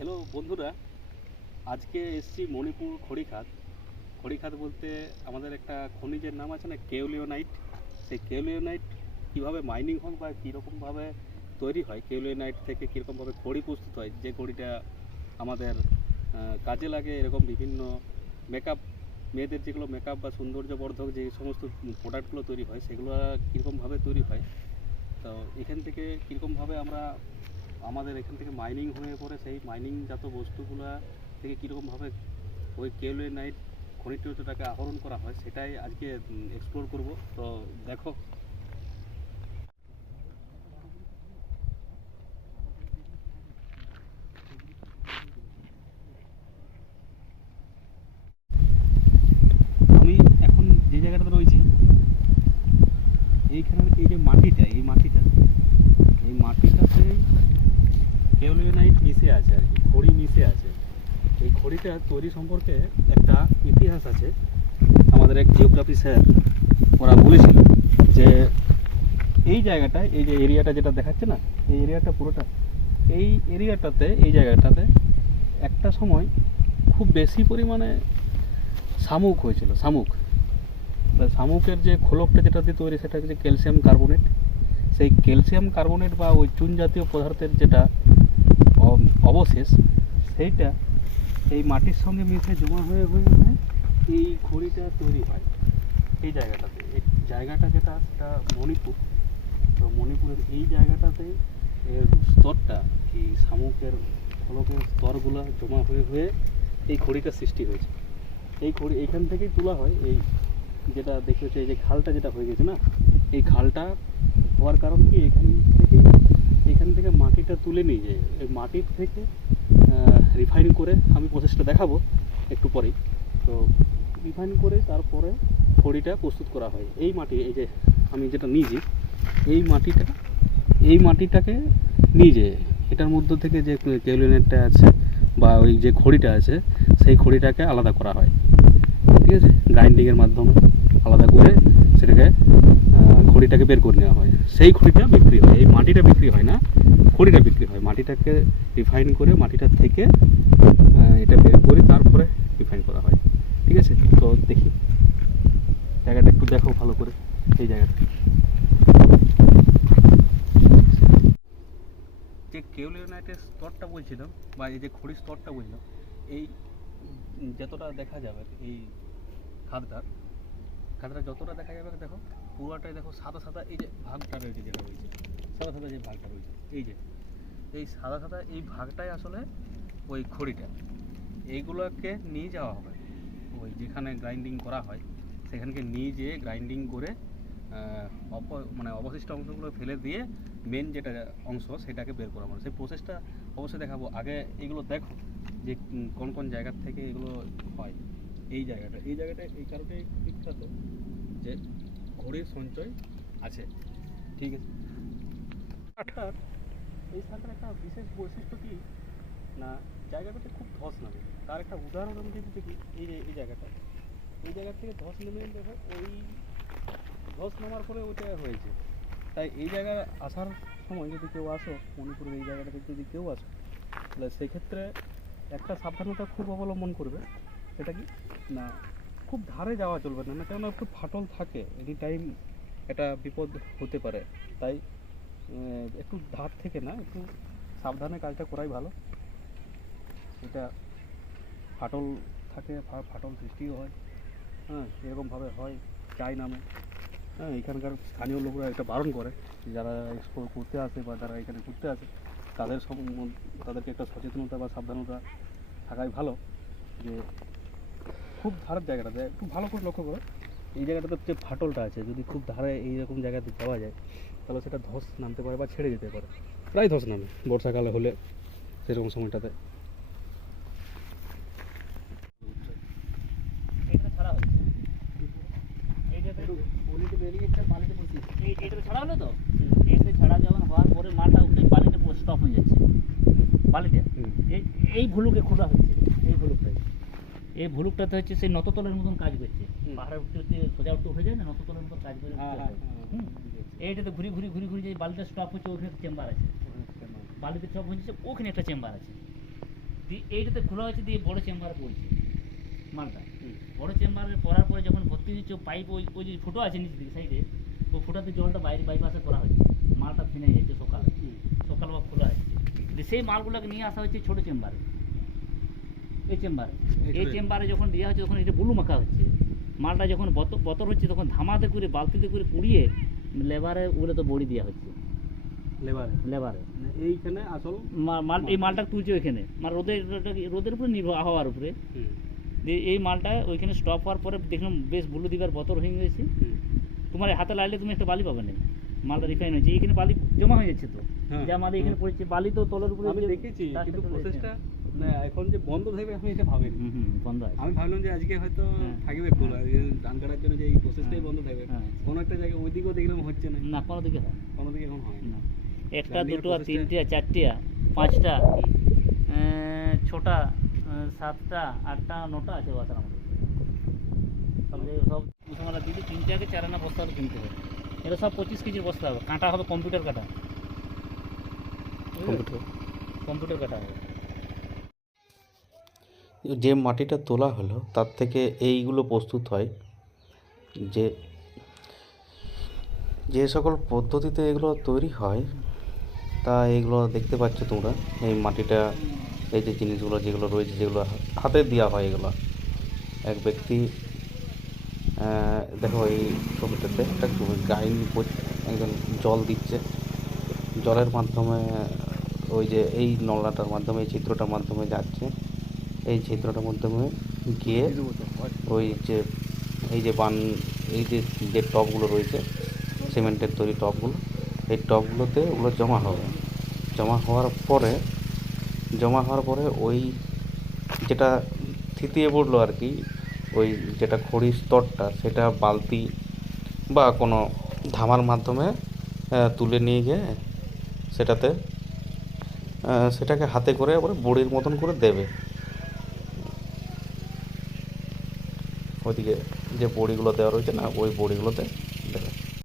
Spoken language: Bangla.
হ্যালো বন্ধুরা, আজকে এসছি মণিপুর খড়িখাত। খড়িখাত বলতে আমাদের একটা খনিজের নাম আছে না, কেওলিওনাইট। সেই কেওলিওনাইট কীভাবে মাইনিং হয় বা কীরকমভাবে তৈরি হয়, কেওলিওনাইট থেকে কীরকমভাবে খড়ি প্রস্তুত হয়, যে খড়িটা আমাদের কাজে লাগে। এরকম বিভিন্ন মেকআপ, মেয়েদের যেগুলো মেকআপ বা সৌন্দর্যবর্ধক যে সমস্ত প্রোডাক্টগুলো তৈরি হয়, সেগুলো কীরকমভাবে তৈরি হয়। তো এখান থেকে কীরকমভাবে আমরা আমাদের এখান থেকে মাইনিং হয়ে পড়ে সেই মাইনিংজাত বস্তুগুলো থেকে কীরকমভাবে ওই কেওলিনাইট খনিজটাকে আহরণ করা হয়, সেটাই আজকে এক্সপ্লোর করব। তো দেখো, আমি এখন যে জায়গাটাতে রয়েছি, এইখানের এই যে মাটিটা, এই মাটিটাতে কেওলিনাইট মিশে আছে আর কি, খড়ি মিশে আছে। এই খড়িটা তৈরি সম্পর্কে একটা ইতিহাস আছে। আমাদের এক জিওগ্রাফি স্যার ওরা বলেছিল যে এই জায়গাটায়, এই যে এরিয়াটা যেটা দেখাচ্ছে না, এই এরিয়াটা পুরোটা, এই এরিয়াটাতে, এই জায়গাটাতে একটা সময় খুব বেশি পরিমাণে শামুক হয়েছিল। শামুকের যে খোলকটা যেটা দিয়ে তৈরি, সেটা হচ্ছে ক্যালসিয়াম কার্বনেট। সেই ক্যালসিয়াম কার্বনেট বা ওই চুন জাতীয় পদার্থের যেটা অবশেষ, সেইটা এই মাটির সঙ্গে মিশে জমা হয়ে এই খড়িটা তৈরি হয় এই জায়গাটাতে। এই জায়গাটা যেটা, সেটা মণিপুর। তো মণিপুরের এই জায়গাটাতে এর স্তরটা, এই শামুকের খোলকের স্তরগুলো জমা হয়ে এই খড়িটার সৃষ্টি হয়েছে। এই খড়ি এইখান থেকেই তোলা হয়। এই যেটা দেখেছে, এই যে খালটা যেটা হয়ে গেছে না, এই খালটা হওয়ার কারণ কি, এখান থেকে মাটিটা তুলে নিয়ে যায়। এই মাটির থেকে রিফাইন করে, আমি প্রসেসটা দেখাবো একটু পরেই। তো রিফাইন করে তারপরে খড়িটা প্রস্তুত করা হয়। এই মাটি, এই যে আমি যেটা নিয়েছি, এই মাটিটাকে নিয়ে যে এটার মধ্য থেকে যে কেওলিনাইটটা আছে বা ওই যে খড়িটা আছে, সেই খড়িটাকে আলাদা করা হয়। ঠিক আছে, গ্রাইন্ডিংয়ের মাধ্যমে আলাদা করে সেটাকে খড়িটাকে বের করে নেওয়া হয়। সেই খড়িটা বিক্রি হয়, এই মাটিটা বিক্রি হয় না, খড়িটা বিক্রি হয়। মাটিটাকে রিফাইন করে মাটিটার থেকে এটা বের করে তারপরে রিফাইন করা হয়। ঠিক আছে, তো দেখি জায়গাটা একটু দেখো ভালো করে। এই জায়গাটা যে কেওলিনাইটের স্তরটা বলছিলাম, বা এই যে খড়ির স্তরটা বলছিলাম, এই যতটা দেখা যাবে, এই খাদটা যতটা দেখা যাবে, দেখো পুরোটাই দেখো সাদা সাদা। এই যে ভাগটা রয়েছে, যেটা রয়েছে সাদা সাদা, যে ভাগটা রয়েছে, এই সাদা সাদা এই ভাগটাই আসলে ওই খড়িটা। এইগুলোকে নিয়ে যাওয়া হবে ওই যেখানে গ্রাইন্ডিং করা হয়, সেখানকে নিয়ে যেয়ে গ্রাইন্ডিং করে মানে অবশিষ্ট অংশগুলো ফেলে দিয়ে মেন যেটা অংশ, সেটাকে বের করা হবে। সেই প্রসেসটা অবশ্যই দেখাবো। আগে এগুলো দেখো যে কোন কোন জায়গার থেকে এগুলো হয়। এই জায়গাটা এই কারণে বিখ্যাত যে খড়ির সঞ্চয় আছে। ঠিক আছে, শালটার, এই শালটার একটা বিশেষ বৈশিষ্ট্য কি না, জায়গাটাতে খুব ধস নামে। তার একটা উদাহরণ আমি যদি দেখি, এই জায়গাটা, এই জায়গা থেকে ধস নেমে, দেখো ওই ধস নামার পরে ওইটা হয়েছে। তাই এই জায়গায় আসার সময় যদি কেউ আসো, মণিপুরের এই জায়গাটাতে যদি কেউ আসো, তাহলে সেক্ষেত্রে একটা সাবধানতা খুব অবলম্বন করবে। সেটা কি না, খুব ধারে যাওয়া চলবে না, কেননা একটু ফাটল থাকে, এনি টাইম একটা বিপদ হতে পারে। তাই একটু ধার থেকে না, একটু সাবধানে কাজটা করাই ভালো। এটা ফাটল থাকে, ফাটল সৃষ্টিও হয়। হ্যাঁ, এরকমভাবে হয়, চাই নামে। হ্যাঁ, এখানকার স্থানীয় লোকরা এটা বারণ করে, যারা এক্সপ্লোর করতে আসে বা যারা এখানে ঘুরতে আসে, তাদেরকে একটা সচেতনতা বা সাবধানতা থাকাই ভালো। যে খুব ধারের জায়গাটাতে একটু ভালো করে লক্ষ্য করো, এই জায়গাটাতে যে ফাটলটা আছে, যদি খুব ধারে এইরকম জায়গাতে যাওয়া যায়, তাহলে সেটা ধস নামতে পারে বা ছেড়ে যেতে পারে। প্রায় ধস নামে বর্ষাকালে হলে, সেরকম সময়টাতে। এটা ছাড়া হলো তো, এটা ছাড়া যখন হওয়ার পরে মালটা উঠে বালিতে স্টপ হয়ে যাচ্ছে। বালিটা এই ভুলুকে খোলা হচ্ছে, এই ভুলুকটাতে হচ্ছে সেই নততলের মতন কাজ করছে। পাহাড়ের উঠতে উঠতে সোজা উঠতে উঠে যায় না, নততলের মতন কাজ করে। এইটাতে ঘুরি ঘুরি ঘুরি ঘুরি যে বালিটা স্টপ হচ্ছে, ওখানে একটা চেম্বার আছে। বালিতে স্টপ হচ্ছে, ওখানে একটা চেম্বার আছে। দিয়ে এইটাতে খোলা হয়েছে, দিয়ে বড় চেম্বারে পড়ছে মালটা। হুম। বড় চেম্বারে পড়ার পরে যখন ভর্তি হচ্ছে পাইপ, ওই ওই যে ফুটো আছে নিচে দিকে সাইডে, ওই ফুটাতে জলটা বাইরে বাইপাসে করা হচ্ছে, মালটা ফেনে যাচ্ছে সকালে, সকাল বা খোলা হচ্ছে। দিয়ে সেই মালগুলোকে নিয়ে আসা হচ্ছে ছোটো চেম্বারে, এই চেম্বারে। এই চেম্বারে যখন দেওয়া হচ্ছে তখন এটা বুলু মাখা হচ্ছে। মালটা যখন বতর হচ্ছে তখন ধামাতে করে বালতিতে করে কুড়িয়ে লেবারে ওগুলো তো বড়ি দেওয়া হচ্ছে লেবারে। এইখানে আসল মাল এই মালটা তুলছে ওইখানে, মানে রোদের উপরে নির্ভর, আবহাওয়ার উপরে। দিয়ে এই মালটা ওইখানে স্টপ হওয়ার পরে দেখলাম বেশ বুলু দিবার বতর হয়ে গেছে। তোমার হাতে লাগলে তুমি একটা বালি পাবে না, মালটা রিফাইন হয়েছে। এইখানে বালি জমা হয়ে যাচ্ছে তো, যা মাল এখানে পড়ছে বালি তো তলের উপরে। আমি দেখেছি, কিন্তু প্রসেসটা না এখন যে বন্ধ থাকবে আমি এটা ভাবিনি। বন্ধ আছে। আমি ভাবলাম যে আজকে হয়তো থাকবে খোলা, ধান কাটার জন্য যে এই প্রসেসটাই বন্ধ থাকবে। কোনো একটা জায়গায় ওইদিকেও দেখলাম হচ্ছে না, না কোনো দিকে হয় কোনো দিকে এখন হয় না। একটা দুটো তিনটে চারটে পাঁচটা ছটা সাতটা আটটা নটা আছে বাসার আমাদের। তাহলে সব মুসলমানরা দিদি 3 থেকে 4 আনা বস্তা কিনতে হবে। এটা সব 25 কেজির বস্তা হবে, কাঁটা হবে কম্পিউটার কাটা, কম্পিউটার কাটা হবে। যে মাটিটা তোলা হলো তার থেকে এইগুলো প্রস্তুত হয়, যে যে সকল পদ্ধতিতে এগুলো তৈরি হয় তা এইগুলো দেখতে পাচ্ছ তোমরা। এই মাটিটা, এই যে জিনিসগুলো যেগুলো রয়েছে, যেগুলো হাতে দেওয়া হয়, এগুলো এক ব্যক্তি দেখো এই ছবিটাতে একটা গাইন একজন জল দিচ্ছে, জলের মাধ্যমে ওই যে এই নলাটার মাধ্যমে, এই চিত্রটার মাধ্যমে যাচ্ছে, এই চিত্রটার মাধ্যমে গিয়ে ওই যে এই যে এই যে টবগুলো রয়েছে, সিমেন্টের তৈরি টবগুলো, এই টবগুলোতে ওগুলো জমা হবে। জমা হওয়ার পরে ওই যেটা থিতিয়ে পড়লো আর কি, ওই যেটা খড়ির স্তরটা, সেটা বালতি বা কোনো ধামার মাধ্যমে তুলে নিয়ে গিয়ে সেটাকে হাতে করে আবার বড়ির মতন করে দেবে। ওইদিকে যে বড়িগুলো দেওয়া রয়েছে না, ওই বড়িগুলোতে